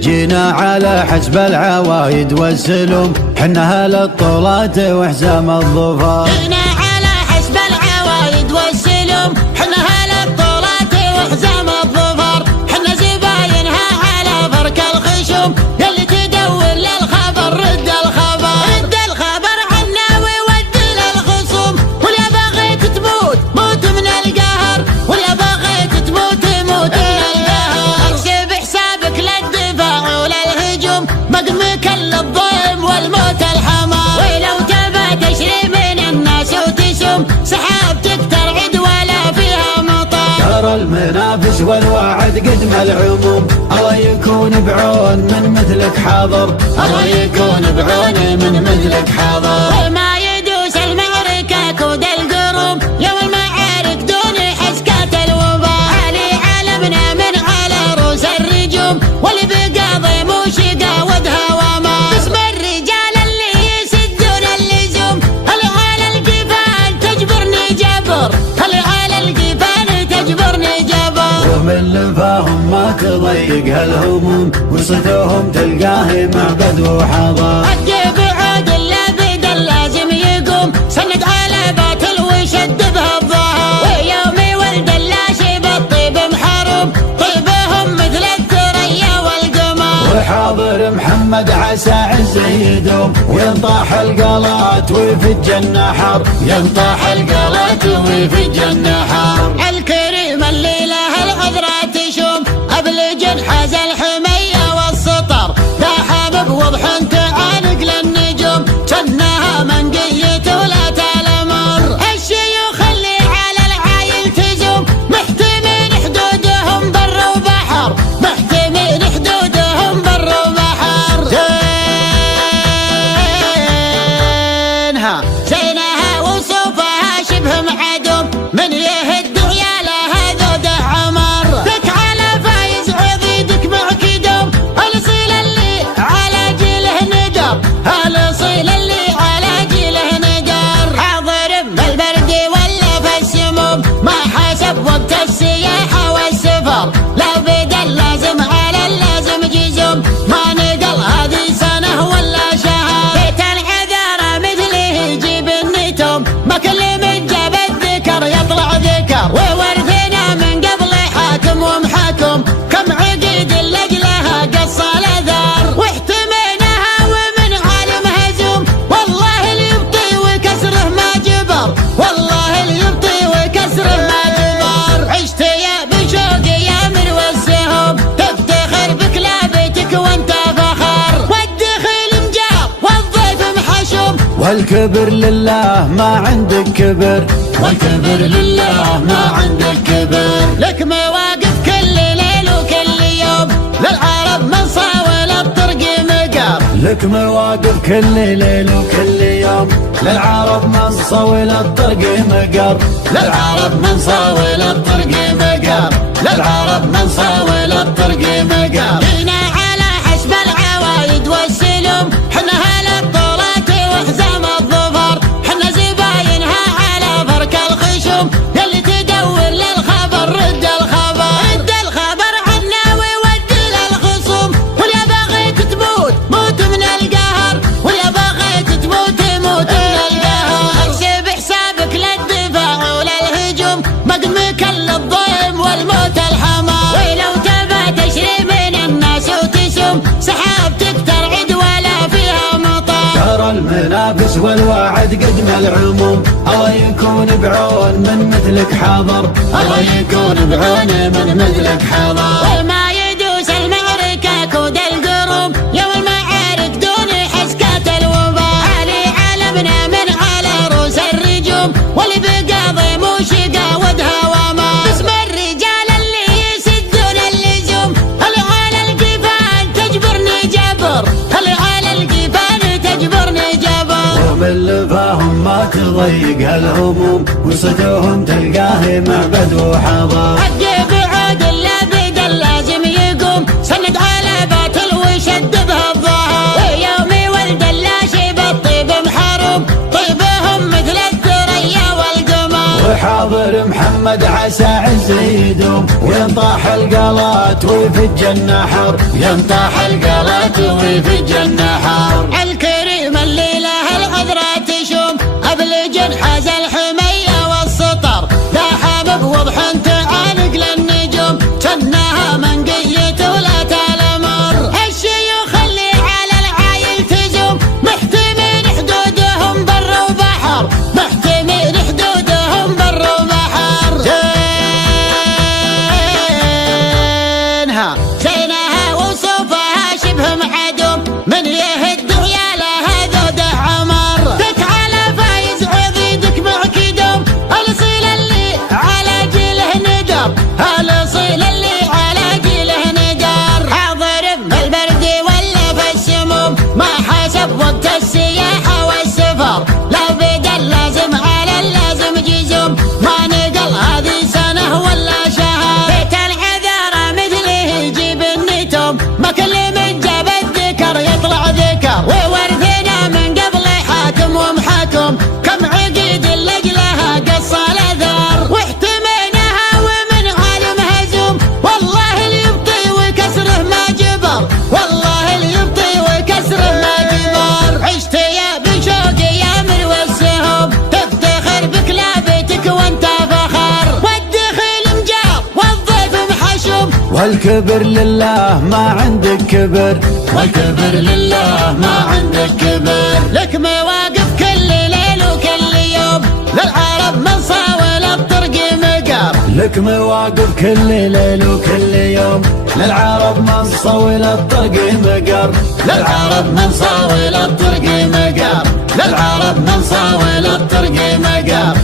جينا على حسب العوايد والسلم، حنا اهل الطولات وحزام الظفر. جينا على حسب العوايد والسلم، حنا اهل الطولات وحزام الظفر. حنا زباينها على فرك الخشم، يلي تدور للخبر رد الخبر. رد الخبر عنا وود للخصوم، ولا بغيت تموت موت من القهر، ولا بغيت تموت موت من القهر. احسب حسابك للدفاع وللهجوم، مقمك للضيم والموت الحمار. ولو تبى تشري من الناس وتسم، سحابتك ترعد ولا فيها مطر. ترى المنافس والوعد قدم العموم، الله يكون بعون من مثلك حاضر، الله يكون بعون من مثلك حاضر. وما يدوس المعركة كود القروم، يوم المعارك دون حسكات الوباء. علي علمنا من على روس الرجوم، واللي بقاضي موشقة ودها وما. اسم الرجال اللي يسدون اللزوم، اللي على القفان تجبرني جبر، اللي على القفان تجبرني جبر. ومن لفاهم ما تضيق هالهموم، وصدوهم تلقاه معبد وحضر. حق بعود اللابد اللازم يقوم، سند على باطل وشد بها الظهر. ويوم ولد اللاشي بالطيب محروم، طيبهم مثل الثريا والقمر. وحاضر محمد عسى عزه يدوم، وينطاح القلات ويفج النحر، ينطاح القلات ويفج النحر. الكريم اللي له العذرات تشوم، ابلج حاز الحمية والسطر. لا حابب وضح تعانق للنجوم، جنها منقية ولا تلمر. الشيوخ اللي على العايل تزوم، محتمين حدودهم بر وبحر، محتمين حدودهم بر وبحر. زينها وصوفها شبه معدوم، من يهد عيالها ذوده عمر. ذك على فايز عضيدك معك دوم، الاصيل اللي على جيله ندر، الاصيل اللي على جيله ندر. حاضر بالبرد ولا في السموم، ما حسب وقت السياحة والسفر. لا بدل لازم على اللازم جزوم، ما نقل هذه سنة ولا شهر. بيت العذارى مثله يجيب النتوم، ما كل من جاب الذكر يطلع ذكر. وورثنا من قبل حاكم ومحاكم، كم عقيد لجلها قص الاثار. واحتميناها ومن عالم هزوم، والله اللي يبطي وكسره ما جبر، والله اللي يبطي وكسره ما جبر. عشت يا بشوق يا من والسهوم، تفتخر بكلابتك وانت فخر. والدخيل مجار والضيف محشوم، والكبر لله ما عندك كبر، والكبر لله ما عندك كبر. لك مواقف كل ليل وكل يوم، للعرب من صاول الطرق مقر. لك مواقف كل ليل وكل يوم، للعرب من صول الطرق مقر، للعرب من صاول الطرق مقر، للعرب من صاول الطرق مقر. جينا على حسب العوايد والسلم، حنا اهل الطولات وحزام الظفر. حنا زباينها على فرك الخشم، يلي تدور للخبر رد الخبر. رد الخبر عنا وود للخصوم، ولا بغيت تموت موت من القهر، ولا بغيت تموت موت من القهر. احسب حسابك للدفاع وللهجوم، مقمك للضيم والموت الحمار. ولو تبى تشري من الناس وتسم، سحابتك ترعد ولا فيها مطر. ترى المنافس والوعد قدم العموم، الله يكون بعون من مثلك حاضر، الله يكون بعون من مثلك حاضر. وما يدوس المعركة كود القروم، يوم المعارك دون حسكات الوباء. علي علمنا من على روس الرجوم، واللي بقاضي موشقة ودها وما. اسم الرجال اللي يسدون اللزوم، اللي على القفان تجبرني جبر، اللي على القفان تجبرني جبر. ومن لفاهم ما تضيق هالهموم، وصدوهم تلقاه معبد وحضر. حق بعود اللابد اللازم يقوم، سند على باطل وشد بها الظهر. ويوم ولد اللاشي بالطيب محروم، طيبهم مثل الثريا والقمر. وحاضر محمد ولد عسى عز يدوم وينطاح القلات ويفج النحر، ينطاح القلات ويفج النحر. الكريم اللي له العذرة تشوم أبلج حاز الحمية والسطر، لاحم بوضح تعانق للنجوم جناها منقية ولا تلمر. الشيوخ اللي على العايل تزوم محتمين حدودهم بر وبحر، محتمين حدودهم بر وبحر. زينها وصوفها شبه معدوم من يهد ويالها ذوده عمر. دك على فايز عضيدك معكدوم الاصيل اللي على جيله ندر، الاصيل اللي على جيله ندر. حاضر بالبرد ولا في السموم ما حسب وقت السياحة والسفر، لو بدا اللازم على اللازم جزوم ما نقل هذه سنة ولا شهر. بيت العذارى مثله يجيب النتوم ما كل من جاب الذكر يطلع ذكر، وورثنا من قبل حاتم ومحكم كم عقيد لجلها قص الاثار. واحتميناها ومن عالم هزوم والله اللي يبطي وكسره ما جبر، والله اللي يبطي وكسره ما جبر. عشت يا بشوق يا مروي السهوم تفتخر بكلابتك وانت فخر، والدخيل مجار والضيف محشوم والكبر لله ما عندك كبر، والكبر لله ما عندك كبر. لك مواقف كل ليل وكل يوم للعرب من صاول الطرق مقر، لك مواقف كل ليل وكل يوم للعرب من صول الطرق مقر، للعرب من صاول الطرق مقر، للعرب من صاول الطرق مقر.